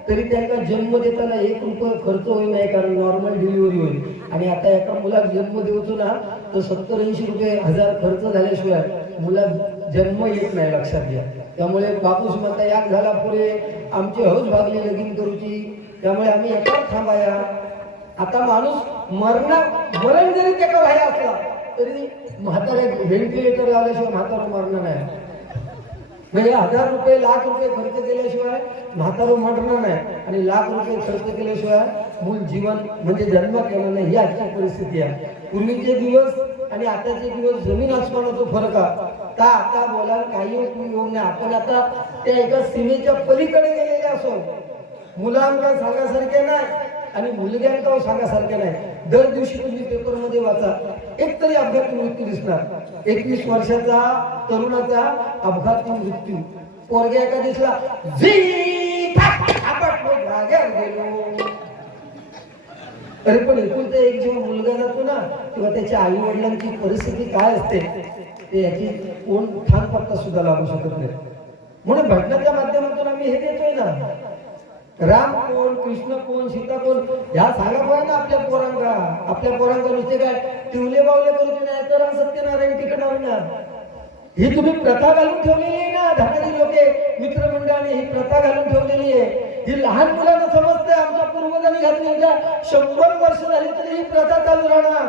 तरी त्यांना जन्म देताना 1 रुपया खर्च होईल नाही, कारण नॉर्मल डिलिव्हरी होईल. आणि आता एका मुलाला जन्म देतो ना तर 70-80 रुपये 1000 खर्च झाल्याशिवाय मुला जन्म येत नाही, लक्षात घ्या. त्यामुळे बापूस म्हणता याक झाला पुरे आमची हौस भागली लगीन करूची, त्यामुळे आम्ही एकाच थांबाया. आता माणूस मरण जरी त्याचा व्हायला असला तरी म्हातारा व्हेंटिलेटर लावल्याशिवाय म्हातारा मरणं नाही. म्हणजे 1000 रुपये 1,00,000 रुपये खर्च केल्याशिवाय म्हातारा मरणं नाही, आणि 1,00,000 रुपये खर्च केल्याशिवाय मूल जीवन म्हणजे जन्म केला नाही. ही आजची परिस्थिती आहे. पूर्वीचे दिवस आणि आताचे दिवस जमीन आसमानाचा फरक आहे. आता बोलायला काही उपयोग नाही. आपण आता त्या एका सीमेच्या पलीकडे गेलेले असो. मुलांका सांगासारखे नाही आणि मुलग्यांका सांगासारखे नाही. दर दिवशी तुम्ही पेपरमध्ये वाचा एक तरी अपघाती मृत्यू दिसणार. 21 वर्षाचा तरुणाचा अपघाती मृत्यू. पोरग्या एका दिसला अरे पण एकुलता एक जेव्हा मुलगा जातो ना तेव्हा त्याच्या आई वडिलांची परिस्थिती काय असते ते याची कोण ठाण पत्ता सुद्धा लागू शकत नाही. म्हणून भजनाच्या माध्यमातून आम्ही हे देतोय ना, राम कोण, कृष्ण कोण, सीता कोण, ह्या सांगा पाहिजे ना आपल्या पोरांका. आपल्या पोरांका नुसते काय टिवले बावले करूचे नाही तर सत्यनारायण टिकणार ना. ही तुम्ही प्रथा घालून ठेवलेली आहे ना, धनाजी लोके मित्रमंडळाने ही प्रथा घालून ठेवलेली आहे. ही लहान मुलांना समजते आमच्या पूर्वजांनी घातली. 100 वर्ष झाली तरी ही प्रथा चालू राहणार.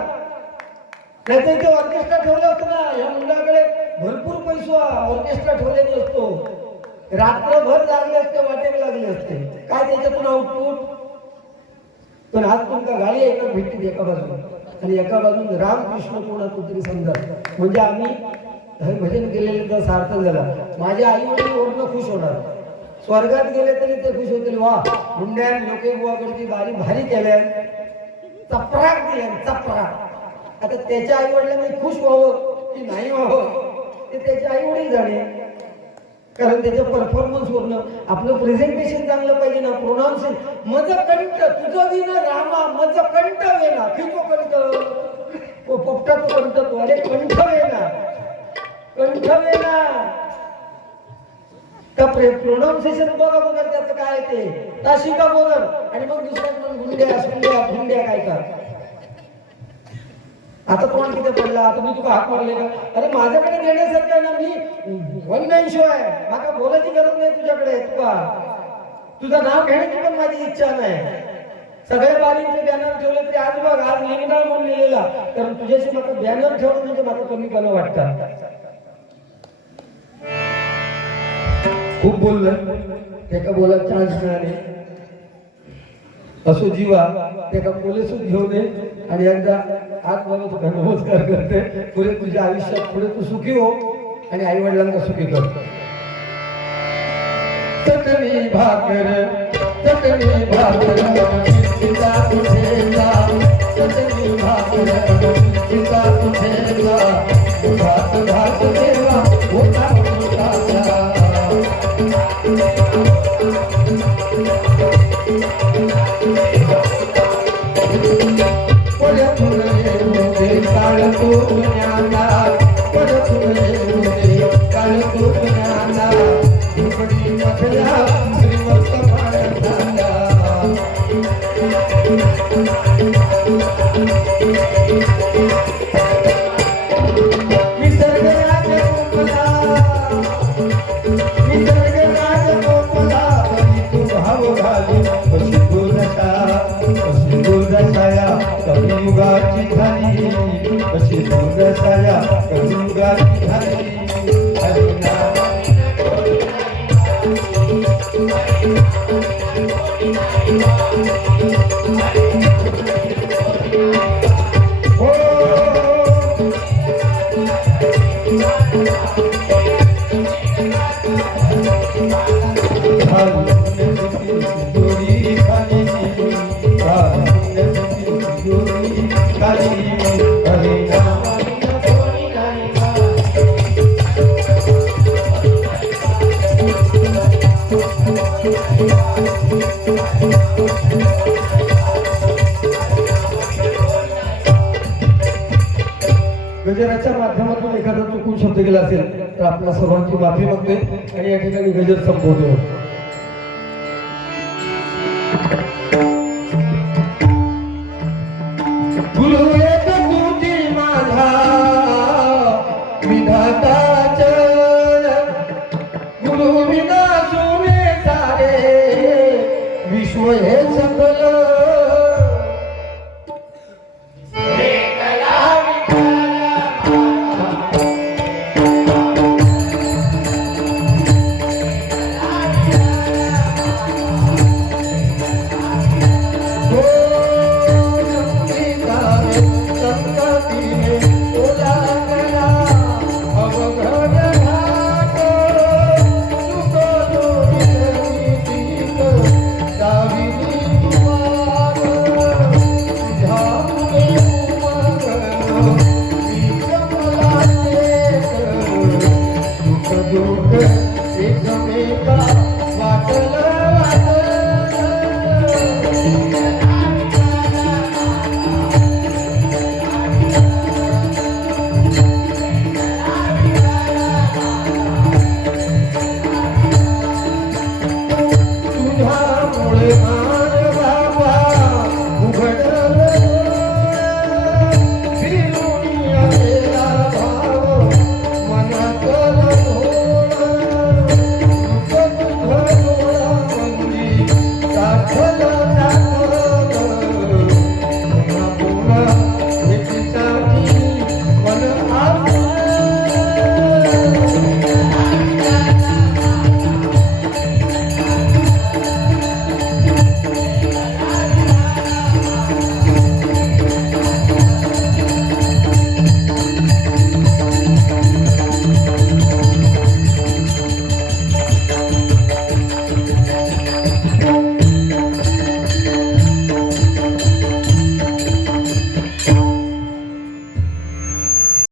नाहीतर इथे ऑर्केस्ट्रा ठेवलं असतं ना, या मुलाकडे भरपूर पैसा ऑर्केस्ट्रा ठेवलेली असतो. रात्रभर जागले असते, वाटेला लागले असते, काय त्याच्यातून आउटपुट. पण आज तुमका गाडी एका भेटतील एका बाजून आणि एका बाजून रामकृष्ण कोणातून तरी समजा, म्हणजे आम्ही भजन केलेलं सार्थक झाला. माझ्या आई वडील वरून खुश होणार. स्वर्गात गेले तरी ते खुश होतील. वा मुंड्या लोके बुवाकडची बारी भारी केल्या, चपराक दिल्या चपराक. आता त्याच्या आई वडिलांनी खुश व्हावं की नाही व्हावं ते त्याचे आई वडील जाणे, कारण त्याच्या परफॉर्मन्स वरनं आपलं प्रेझेंटेशन चांगलं पाहिजे ना. प्रोनाउन्सिंग मज कंठ तुझं विना रामा मज कंठ वेना कितो कंठ पोपटा तो कंठ तो अरे कंठ वेना का प्रोनाउन्सिएशन बघा बघा त्याचं काय ते ताशिका बोलर आणि मग दुसऱ्या गुंड्या सुंड्या भुंड्या काय का. आता कोण किती पडला, आता मी तुका हात मारले का. अरे माझ्याकडे देण्यासारखं आहे ना, मी 1 मॅन शो आहे. मला बोलायची गरज नाही तुझ्याकडे. तुझं नाव घेण्याची पण माझी इच्छा नाही. सगळ्या बारींचे बॅनर ठेवले तरी आज बघ आज लिंगडाळ म्हणून लिहिलेला, कारण तुझ्याशी मला बॅनर ठेवणं म्हणजे मला कमीपणा वाटतं. खूप बोललं त्याका बोला चान्स मिळाले असो जीवा त्याका पोलीस घेऊन ये आणि एकदा आज मला तुका नमस्कार करते. पुढे तुझ्या आयुष्यात पुढे तू सुखी हो आणि आई वडिलांना सुखी कर. चटणी भाकर चटणी भाकर पिता तुझेला चटणी भाकर पिता तुझेला भात भात देवा होता होता. काळ तो ज्ञाना पड तुझे काळ तो ज्ञाना झुकडी मधल्या श्रीमंत पाण्याला पड निसर्ग राज गोपला तरी तू भाव घाली कशी दुर्दशा या कलियुगाची झाली कशी दुर्दशा या कलियुगाची झाली हरिनाम गजराच्या माध्यमातून एखादा चुकून शब्द गेला असेल तर आपल्या सर्वांची माफी मागते आणि या ठिकाणी गजर संपवतो. गुरु एक तुझी माझा विधाताच गुरु विना सोने सारे विश्व हे सकल एकमेका वाटलं